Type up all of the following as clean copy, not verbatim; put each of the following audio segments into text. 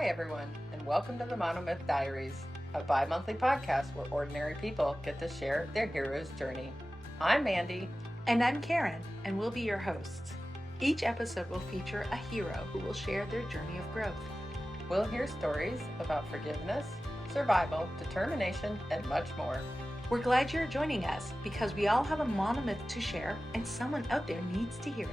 Hi, everyone, and welcome to the Monomyth Diaries, a bi-monthly podcast where ordinary people get to share their hero's journey. I'm Mandy. And I'm Karen, and we'll be your hosts. Each episode will feature a hero who will share their journey of growth. We'll hear stories about forgiveness, survival, determination, and much more. We're glad you're joining us because we all have a monomyth to share, and someone out there needs to hear it.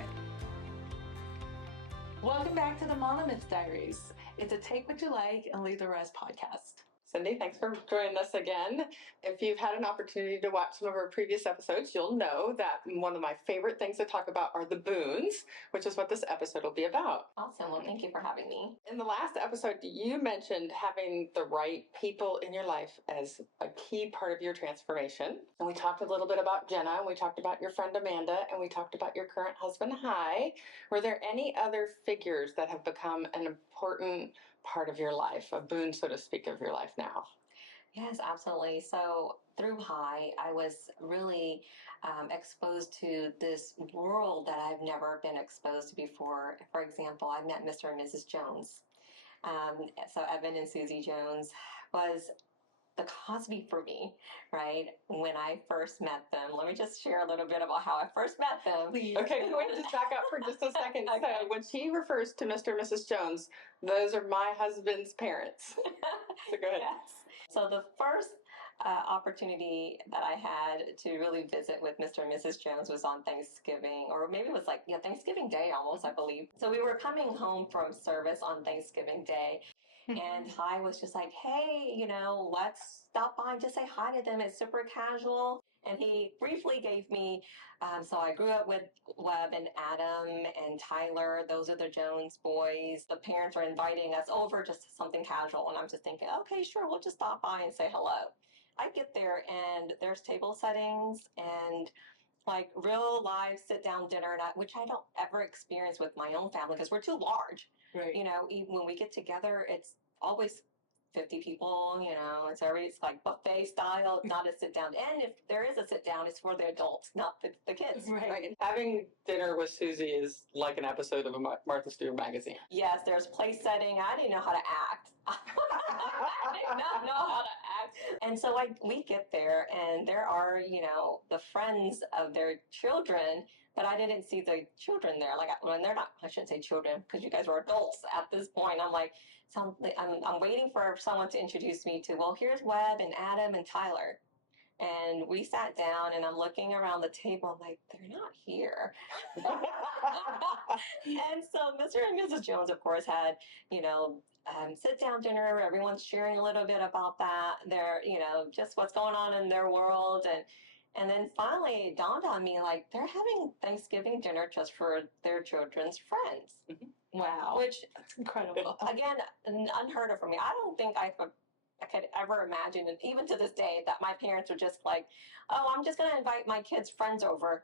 Welcome back to the Monomyth Diaries. It's a take what you like and leave the rest podcast. Cyndi, thanks for joining us again. If you've had an opportunity to watch some of our previous episodes, you'll know that one of my favorite things to talk about are the boons, which is what this episode will be about. Awesome. Well, thank you for having me. In the last episode, you mentioned having the right people in your life as a key part of your transformation. And we talked a little bit about Jenna, and we talked about your friend Amanda, and we talked about your current husband, Hi. Were there any other figures that have become an important part of your life, a boon, so to speak, of your life now? Yes, absolutely. So through Hi, I was really exposed to this world that I've never been exposed to before. For example, I met Mr. and Mrs. Jones. So Evan and Susie Jones was the Cosby for me, right? When I first met them, let me just share a little bit about how I first met them. Okay, can we just back up for just a second? Okay. So when she refers to Mr. and Mrs. Jones, those are my husband's parents. So go ahead. Yes. So the first opportunity that I had to really visit with Mr. and Mrs. Jones was on Thanksgiving, or maybe it was like, Thanksgiving Day almost, I believe. So we were coming home from service on Thanksgiving Day. And Hi was just like, hey, let's stop by and just say hi to them. It's super casual. And he briefly gave me, so I grew up with Webb and Adam and Tyler. Those are the Jones boys. The parents were inviting us over just to something casual. And I'm just thinking, okay, sure, we'll just stop by and say hello. I get there and there's table settings and like real live sit down dinner, which I don't ever experience with my own family because we're too large. Right. Even when we get together, it's always 50 people, it's like buffet style, not a sit down. And if there is a sit down, it's for the adults, not the kids. Right. Having dinner with Susie is like an episode of a Martha Stewart magazine. Yes, there's place setting. I didn't know how to act. I did not know how to act. And so we get there and there are, the friends of their children, but I didn't see the children there. Like when they're not, I shouldn't say children because you guys were adults at this point. I'm like, I'm waiting for someone to introduce me to, well, here's Webb and Adam and Tyler. And we sat down and I'm looking around the table. I'm like, they're not here. And so Mr. and Mrs. Jones, of course, had, sit down dinner. Everyone's sharing a little bit about that. Their, just what's going on in their world. And then finally it dawned on me, like, they're having Thanksgiving dinner just for their children's friends. Mm-hmm. Wow. Which, that's incredible. Again, unheard of for me. I don't think I could ever imagine, and even to this day, that my parents are just like, oh, I'm just going to invite my kids' friends over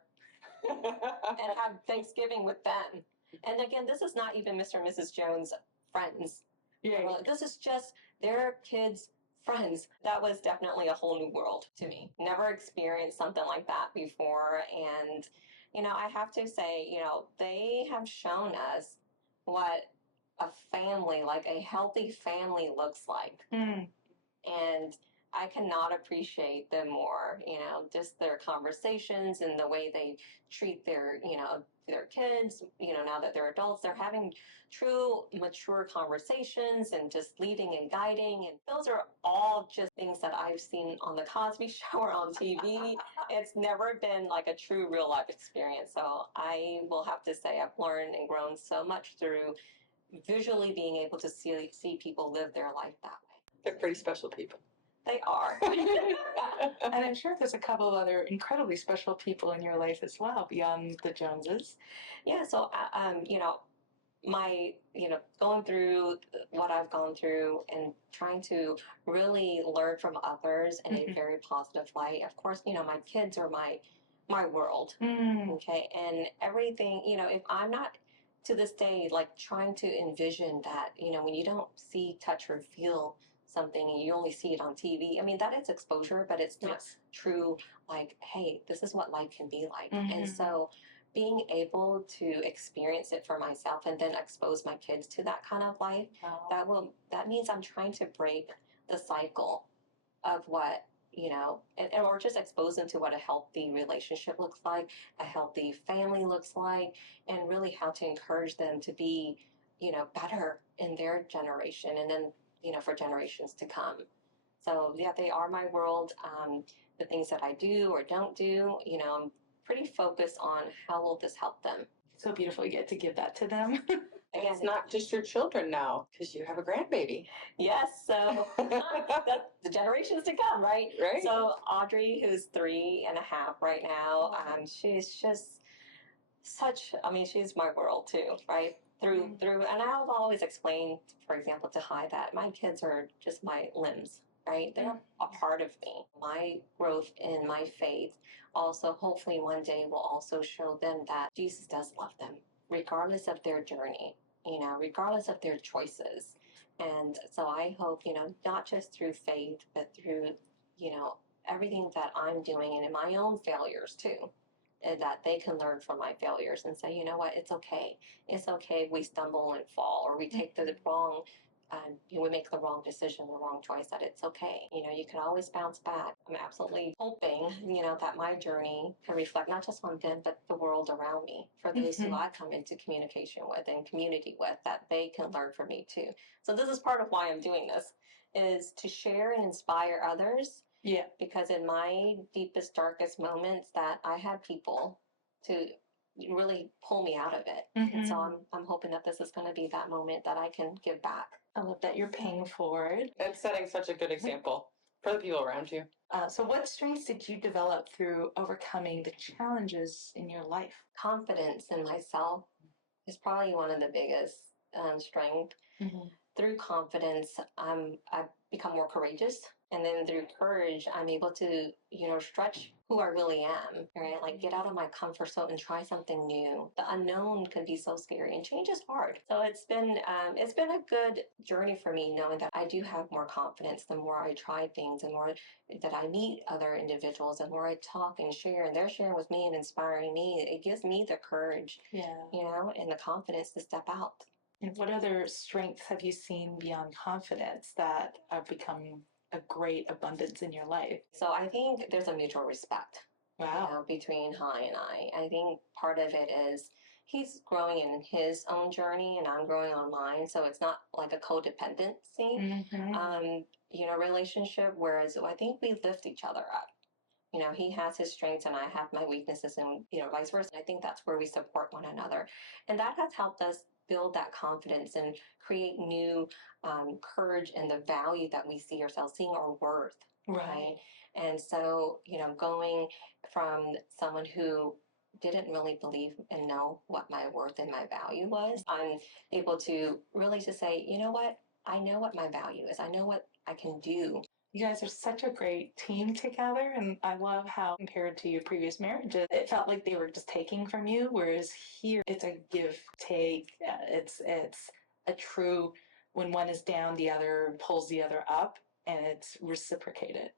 and have Thanksgiving with them. And again, this is not even Mr. and Mrs. Jones' friends. Yeah. This is just their kids' friends. That was definitely a whole new world to me. Never experienced something like that before. And, I have to say, they have shown us what a family, like a healthy family looks like. Mm. And I cannot appreciate them more, just their conversations and the way they treat their kids, now that they're adults, they're having true mature conversations and just leading and guiding. And those are all just things that I've seen on the Cosby Show or on TV. It's never been like a true real life experience. So I will have to say I've learned and grown so much through visually being able to see people live their life that way. They're pretty special people. They are. And I'm sure there's a couple of other incredibly special people in your life as well, beyond the Joneses. Yeah, so, going through what I've gone through and trying to really learn from others in a very positive light. Of course, my kids are my world, okay? And everything, if I'm not to this day, like trying to envision that, when you don't see, touch, or feel something and you only see it on TV. I mean, that is exposure, but it's not true. Like, hey, this is what life can be like. And so being able to experience it for myself and then expose my kids to that kind of life, that means I'm trying to break the cycle of what, or just expose them to what a healthy relationship looks like, a healthy family looks like, and really how to encourage them to be, better in their generation and then, for generations to come. So yeah, they are my world. The things that I do or don't do, I'm pretty focused on how will this help them. So beautiful you get to give that to them. And it's not just your children now, because you have a grandbaby. Yes, so that's the generations to come, right? Right. So Audrey, who's 3.5 right now, she's just she's my world too, right? And I've always explained, for example, to Hai that my kids are just my limbs, right? They're a part of me. My growth in my faith also, hopefully one day will also show them that Jesus does love them, regardless of their journey, regardless of their choices. And so I hope, not just through faith, but through, everything that I'm doing and in my own failures too, and that they can learn from my failures and say, you know what, it's okay. It's okay if we stumble and fall, or we take the wrong, we make the wrong decision, the wrong choice, that it's okay. You can always bounce back. I'm absolutely hoping, that my journey can reflect not just on them, but the world around me, for those who I come into communication with and community with, that they can learn from me too. So this is part of why I'm doing this, is to share and inspire others. Yeah. Because in my deepest, darkest moments, that I had people to really pull me out of it. And so I'm hoping that this is going to be that moment that I can give back. I love that you're paying forward. And setting such a good example for the people around you. So what strengths did you develop through overcoming the challenges in your life? Confidence in myself is probably one of the biggest strengths. Through confidence, I've become more courageous. And then through courage, I'm able to, stretch who I really am, right? Like get out of my comfort zone and try something new. The unknown can be so scary, and change is hard. So it's been a good journey for me, knowing that I do have more confidence the more I try things, and more that I meet other individuals, and more I talk and share, and they're sharing with me and inspiring me. It gives me the courage, and the confidence to step out. And what other strengths have you seen beyond confidence that have become a great abundance in your life? So I think there's a mutual respect. Wow. Between Hai and I. I think part of it is he's growing in his own journey and I'm growing on mine. So it's not like a codependency, relationship. Whereas I think we lift each other up. He has his strengths and I have my weaknesses, and, vice versa. I think that's where we support one another. And that has helped us build that confidence and create new courage in the value that we see ourselves, seeing our worth. Right. And so, going from someone who didn't really believe and know what my worth and my value was, I'm able to really just say, you know what? I know what my value is. I know what I can do. You guys are such a great team together, and I love how, compared to your previous marriages, it felt like they were just taking from you, whereas here it's a give take. It's a true, when one is down, the other pulls the other up, and it's reciprocated.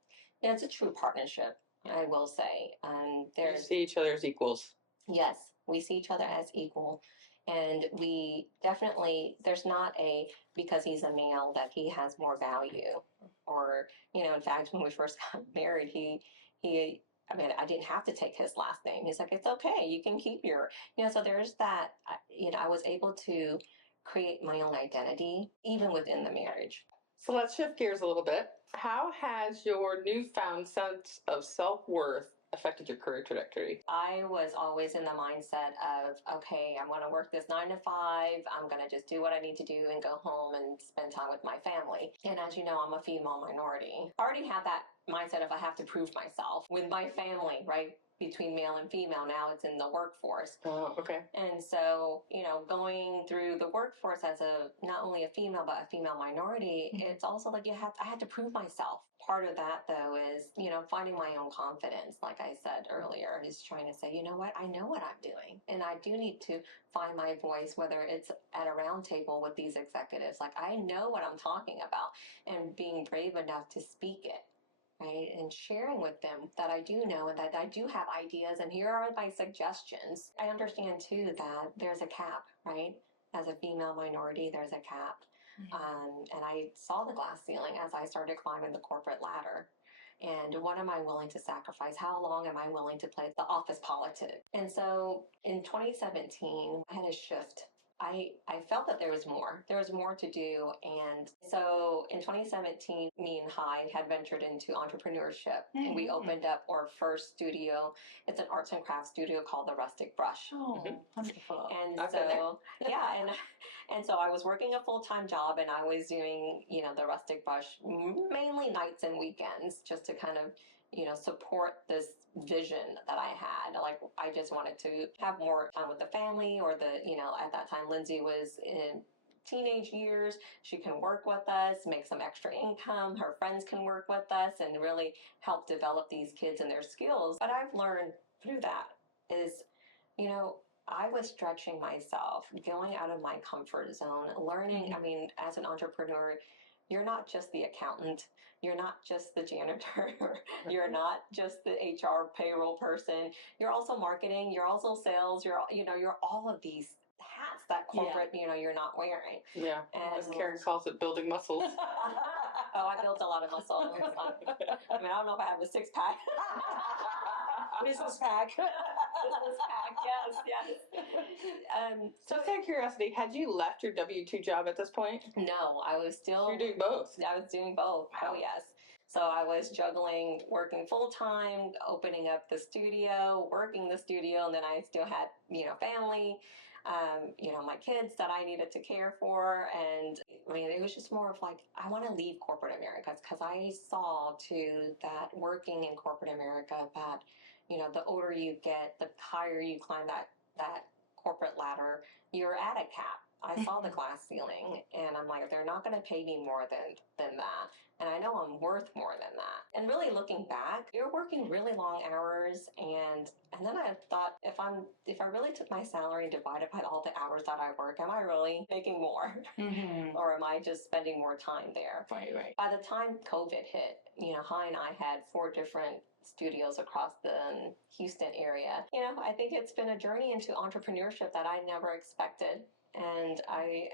Yeah, it's a true partnership, I will say. You see each other as equals. Yes, we see each other as equal. And we definitely, there's not because he's a male that he has more value. Or, in fact, when we first got married, I didn't have to take his last name. He's like, it's okay, you can keep so there's that, I was able to create my own identity, even within the marriage. So let's shift gears a little bit. How has your newfound sense of self-worth affected your career trajectory? I was always in the mindset of, okay, I'm going to work this 9 to 5. I'm going to just do what I need to do and go home and spend time with my family. And as you know, I'm a female minority. I already had that mindset of I have to prove myself with my family, right? Between male and female. Now it's in the workforce. Oh, okay. And so, going through the workforce as not only a female, but a female minority, it's also like I had to prove myself. Part of that, though, is, finding my own confidence. Like I said earlier, is trying to say, you know what, I know what I'm doing. And I do need to find my voice, whether it's at a round table with these executives. Like, I know what I'm talking about, and being brave enough to speak it. right? And sharing with them that I do know and that I do have ideas and here are my suggestions. I understand too that there's a cap, right? As a female minority, there's a cap. And I saw the glass ceiling as I started climbing the corporate ladder. And what am I willing to sacrifice? How long am I willing to play the office politics? And so in 2017, I had a shift. I felt that there was more. There was more to do. And so in 2017, me and Hai had ventured into entrepreneurship. And we opened up our first studio. It's an arts and crafts studio called the Rustic Brush. Oh, wonderful. And I've been so, yeah, and so I was working a full-time job and I was doing, the Rustic Brush mainly nights and weekends just to kind of, support this vision that I had. Like, I just wanted to have more time with the family or at that time, Lindsay was in teenage years. She can work with us, make some extra income. Her friends can work with us and really help develop these kids and their skills. But I've learned through that is, I was stretching myself, going out of my comfort zone, learning. I mean, as an entrepreneur, you're not just the accountant, you're not just the janitor, you're not just the HR payroll person. You're also marketing, you're also sales, you're all of these hats that corporate, you're not wearing. Yeah, as Karen calls it, building muscles. Oh, I built a lot of muscle. I mean, I don't know if I have a six pack. Business pack. Business pack, yes. So, out of curiosity, had you left your W-2 job at this point? No, I was still. You're doing both. I was doing both. Wow. Oh, yes. So I was juggling working full time, opening up the studio, working the studio, and then I still had, family, my kids that I needed to care for. And I mean, it was just more of like, I want to leave corporate America because I saw too that working in corporate America, that, the older you get, the higher you climb that corporate ladder, you're at a cap. I saw the glass ceiling and I'm like, they're not going to pay me more than that. And I know I'm worth more than that. And really looking back, you're working really long hours. And then I thought, if I really took my salary and divided by all the hours that I work, am I really making more? Or am I just spending more time there? Right. By the time COVID hit, Hai and I had 4 different studios across the Houston area. I think it's been a journey into entrepreneurship that I never expected. And I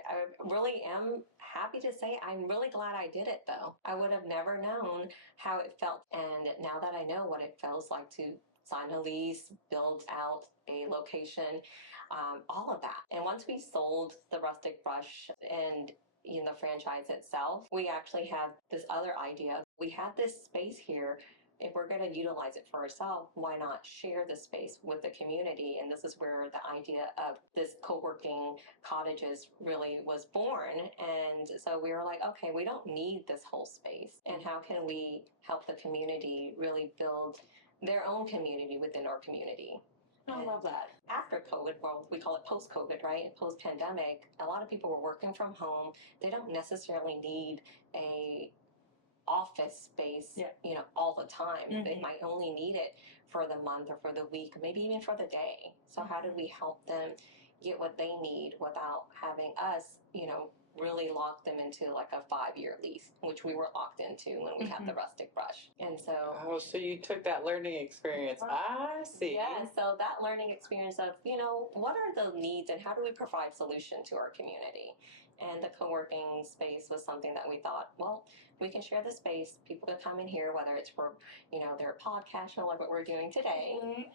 really am happy to say I'm really glad I did it, though. I would have never known how it felt. And now that I know what it feels like to sign a lease, build out a location, all of that. And once we sold the Rustic Brush and the franchise itself, we actually have this other idea. We have this space here. If we're going to utilize it for ourselves, why not share the space with the community? And this is where the idea of this co-working cottages really was born. And so we were like, okay, we don't need this whole space. And how can we help the community really build their own community within our community? I love that. After COVID, well, we call it post-COVID, right? Post-pandemic, a lot of people were working from home. They don't necessarily need a office space, all the time. They might only need it for the month or for the week, maybe even for the day. So how do we help them get what they need without having us, really lock them into like a 5-year lease, which we were locked into when we had the Rustic Brush. And so... Oh, so you took that learning experience. I see. Yeah, so that learning experience of, what are the needs and how do we provide solution to our community? And the co-working space was something that we thought, well, we can share the space. People can come in here, whether it's for, their podcast or like what we're doing today,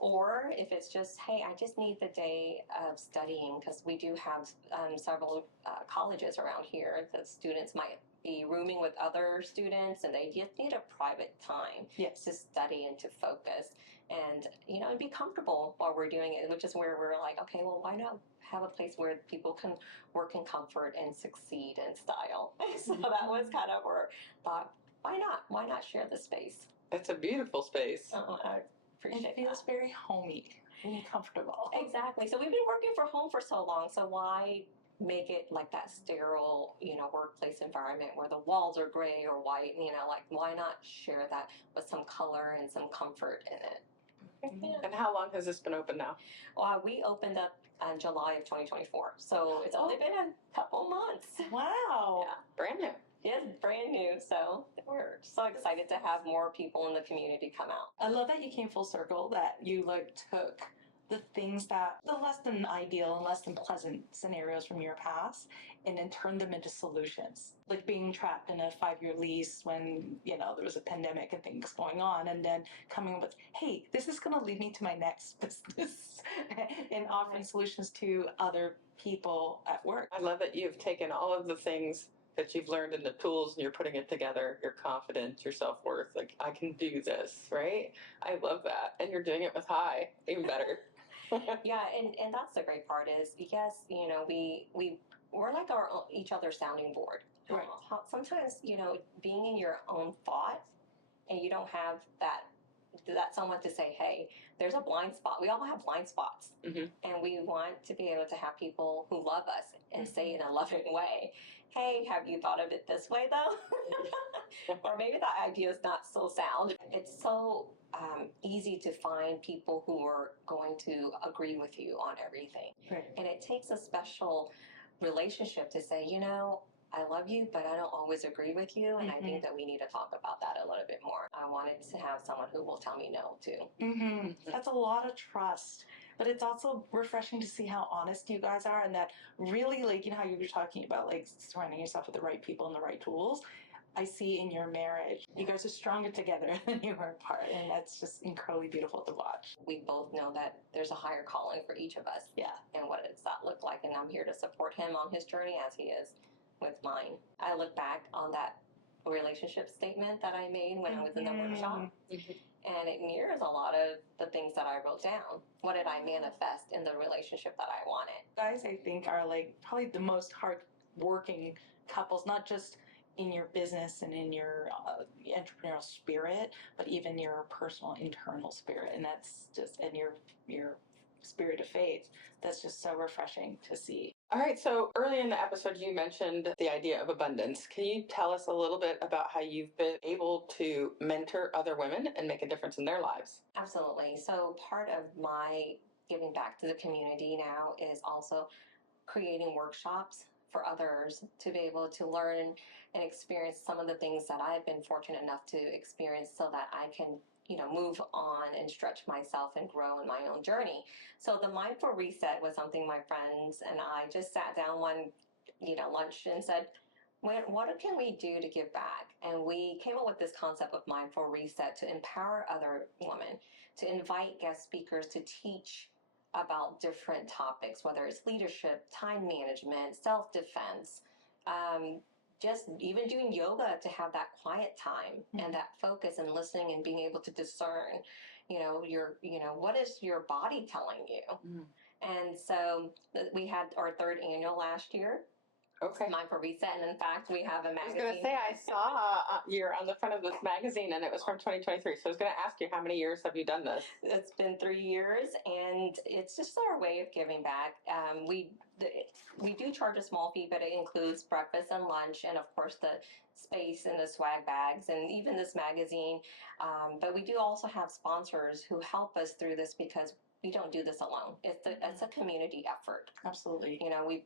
or if it's just, hey, I just need the day of studying, because we do have several colleges around here that students might be rooming with other students and they just need a private time to study and to focus and, and be comfortable while we're doing it, which is where we're like, okay, well, why not have a place where people can work in comfort and succeed in style? So that was kind of our thought, why not? Why not share the space? It's a beautiful space. I appreciate it. It feels very homey and comfortable. Exactly. So we've been working from home for so long, so why make it like that sterile, workplace environment where the walls are gray or white, like why not share that with some color and some comfort in it? And how long has this been open now? Well, we opened up in July of 2024, so it's only been a couple months. Wow. Yeah. Brand new. It's brand new, so we're so excited to have more people in the community come out. I love that you came full circle, that you took the things that the less than ideal and less than pleasant scenarios from your past and then turned them into solutions. Like being trapped in a 5-year lease when, there was a pandemic and things going on, and then coming up with, hey, this is going to lead me to my next business and offering solutions to other people at work. I love that you've taken all of the things that you've learned in the tools and you're putting it together. Your confidence, your self-worth, like I can do this, right? I love that. And you're doing it with high, even better. Yeah, and that's the great part is, yes, we're like each other's sounding board. Right. Sometimes, being in your own thought and you don't have that someone to say, hey, there's a blind spot. We all have blind spots. Mm-hmm. And we want to be able to have people who love us and say in a loving way, hey, have you thought of it this way though? Or maybe that idea is not so sound. It's so easy to find people who are going to agree with you on everything. Right. And it takes a special relationship to say, I love you, but I don't always agree with you. And I think that we need to talk about that a little bit more. I wanted to have someone who will tell me no too. That's a lot of trust. But it's also refreshing to see how honest you guys are, and that really, how you were talking about, surrounding yourself with the right people and the right tools. I see in your marriage, you guys are stronger together than you were apart, and that's just incredibly beautiful to watch. We both know that there's a higher calling for each of us. Yeah. And what does that look like? And I'm here to support him on his journey as he is with mine. I look back on that relationship statement that I made when I was in the workshop, and it mirrors a lot of the things that I wrote down. What did I manifest in the relationship that I wanted? Guys, I think, are probably the most hard-working couples, not just in your business and in your entrepreneurial spirit, but even your personal internal spirit, and that's just your spirit of faith. That's just so refreshing to see. All right, so early in the episode, you mentioned the idea of abundance. Can you tell us a little bit about how you've been able to mentor other women and make a difference in their lives? Absolutely. So part of my giving back to the community now is also creating workshops for others to be able to learn and experience some of the things that I've been fortunate enough to experience so that I can move on and stretch myself and grow in my own journey. So the mindful reset was something my friends and I just sat down one, lunch and said, what can we do to give back? And we came up with this concept of mindful reset to empower other women, to invite guest speakers to teach about different topics, whether it's leadership, time management, self-defense, just even doing yoga to have that quiet time and that focus and listening and being able to discern, what is your body telling you? And so we had our 3rd annual last year. Okay. Mindful Reset, and in fact, we have a magazine. I was going to say, I saw you're on the front of this magazine, and it was from 2023. So I was going to ask you, how many years have you done this? It's been 3 years, and it's just our way of giving back. We do charge a small fee, but it includes breakfast and lunch, and of course the space and the swag bags, and even this magazine. But we do also have sponsors who help us through this because we don't do this alone. It's a community effort. Absolutely.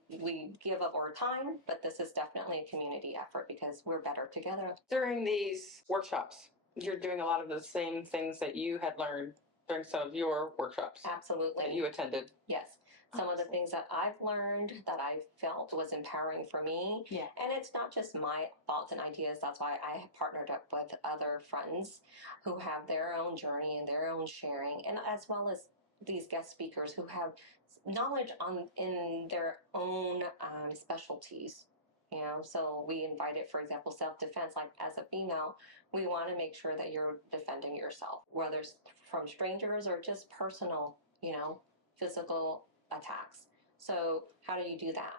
We give up our time, but this is definitely a community effort because we're better together. During these workshops, you're doing a lot of the same things that you had learned during some of your workshops. Absolutely. That you attended. Yes. Some of the things that I've learned that I felt was empowering for me. Yeah. And it's not just my thoughts and ideas. That's why I have partnered up with other friends who have their own journey and their own sharing, and as well as these guest speakers who have knowledge in their own specialties. So we invited, for example, self-defense. Like as a female, we want to make sure that you're defending yourself, whether it's from strangers or just personal, physical attacks. So how do you do that?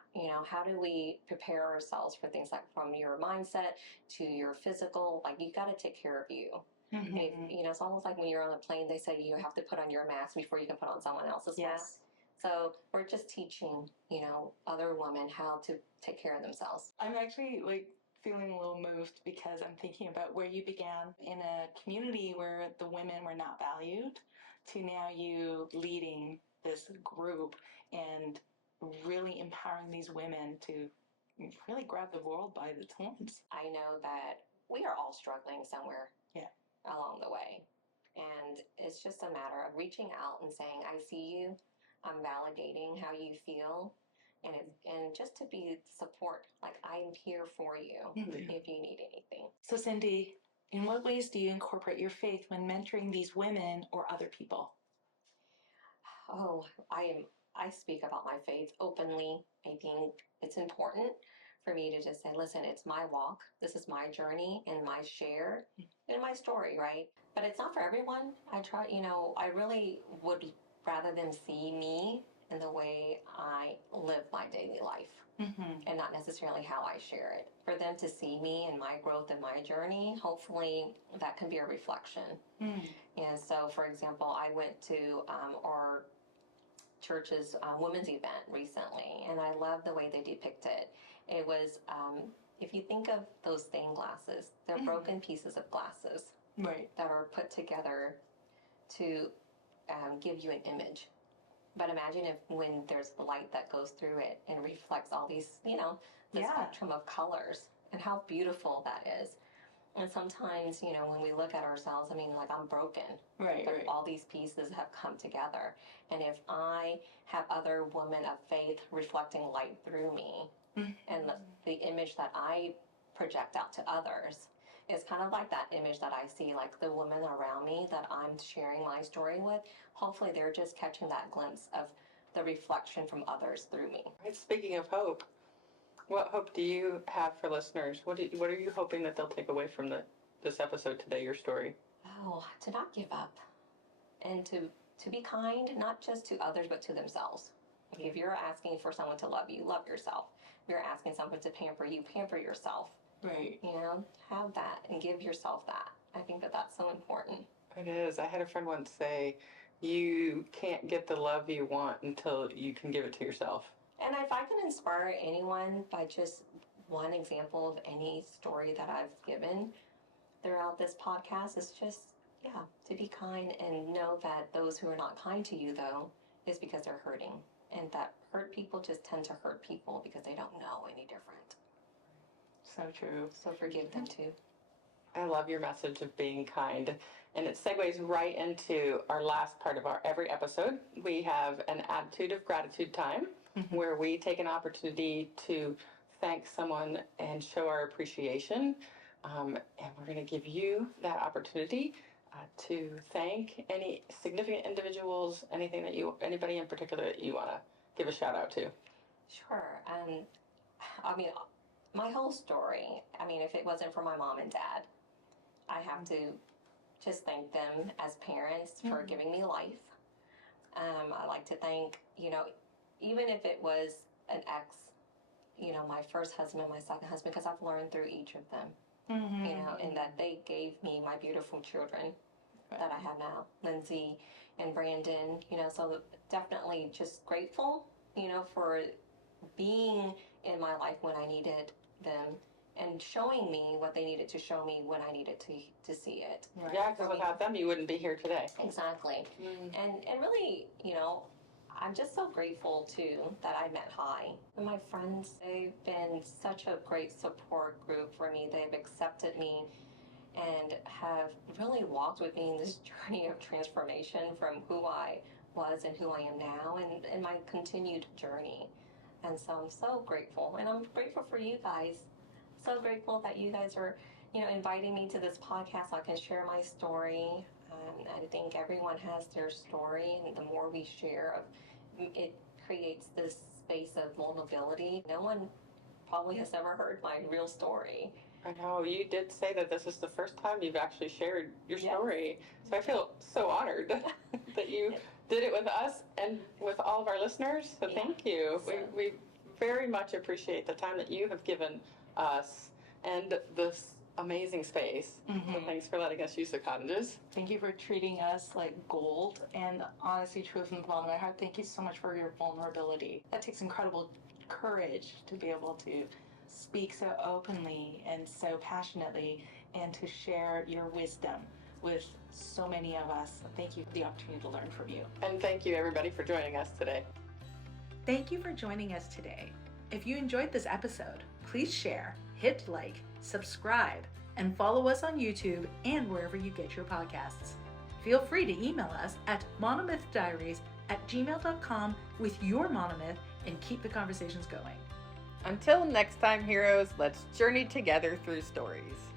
How do we prepare ourselves for things like from your mindset to your physical? Like you got to take care of you. It's almost like when you're on a plane, they say you have to put on your mask before you can put on someone else's mask. So we're just teaching, other women how to take care of themselves. I'm actually feeling a little moved because I'm thinking about where you began in a community where the women were not valued to now you leading this group and really empowering these women to really grab the world by its horns. I know that we are all struggling somewhere along the way. And it's just a matter of reaching out and saying, I see you, I'm validating how you feel, and just to be support, like I'm here for you if you need anything. So Cyndi, in what ways do you incorporate your faith when mentoring these women or other people? Oh, I speak about my faith openly. I think it's important for me to just say, listen, it's my walk. This is my journey and my share and my story, right? But it's not for everyone. I try, I really would rather them see me in the way I live my daily life and not necessarily how I share it. For them to see me and my growth and my journey, hopefully that can be a reflection. And so, for example, I went to our church's women's event recently, and I love the way they depict it. It was, if you think of those stained glasses, they're broken pieces of glasses that are put together to give you an image. But imagine if when there's light that goes through it and reflects all these, the spectrum of colors, and how beautiful that is. And sometimes, when we look at ourselves, like I'm broken, but all these pieces have come together. And if I have other women of faith reflecting light through me, and the image that I project out to others is kind of like that image that I see, like the women around me that I'm sharing my story with, hopefully they're just catching that glimpse of the reflection from others through me. Speaking of hope, what hope do you have for listeners? What are you hoping that they'll take away from this episode today, your story? Oh, to not give up, and to be kind, not just to others, but to themselves. If you're asking for someone to love you, love yourself. If you're asking someone to pamper you, pamper yourself. Have that and give yourself that. I think that that's so important. It is. I had a friend once say, you can't get the love you want until you can give it to yourself. And if I can inspire anyone by just one example of any story that I've given throughout this podcast, it's just, to be kind and know that those who are not kind to you, though, is because they're hurting. And that hurt people just tend to hurt people because they don't know any different. So true. So forgive them too. I love your message of being kind. And it segues right into our last part of our every episode. We have an attitude of gratitude time where we take an opportunity to thank someone and show our appreciation. And we're going to give you that opportunity to thank any significant individuals, anybody in particular that you want to give a shout out to. Sure. My whole story, if it wasn't for my mom and dad, I have to just thank them as parents for giving me life. I like to thank, even if it was an ex, my first husband, my second husband, because I've learned through each of them, and that they gave me my beautiful children that I have now, Lindsay and Brandon, so definitely just grateful, for being in my life when I needed them and showing me what they needed to show me when I needed to see it. Yeah, because without them, you wouldn't be here today. Exactly. And really, I'm just so grateful too that I met High. And my friends, they've been such a great support group for me. They've accepted me and have really walked with me in this journey of transformation from who I was and who I am now, and my continued journey. And so I'm so grateful, and I'm grateful for you guys. So grateful that you guys are, inviting me to this podcast so I can share my story. I think everyone has their story, and the more we share, it creates this space of vulnerability. No one probably has ever heard my real story. I know, you did say that this is the first time you've actually shared your story. So I feel so honored that you did it with us and with all of our listeners. So thank you. We very much appreciate the time that you have given us and this amazing space. So thanks for letting us use the cottages. Thank you for treating us like gold. And honestly, true from the bottom of my heart, thank you so much for your vulnerability. That takes incredible courage to be able to speak so openly and so passionately and to share your wisdom with so many of us. Thank you for the opportunity to learn from you. And thank you, everybody, for joining us today. Thank you for joining us today. If you enjoyed this episode, please share, hit like, subscribe, and follow us on YouTube and wherever you get your podcasts. Feel free to email us at monomythdiaries@gmail.com with your monomyth and keep the conversations going. Until next time, heroes, let's journey together through stories.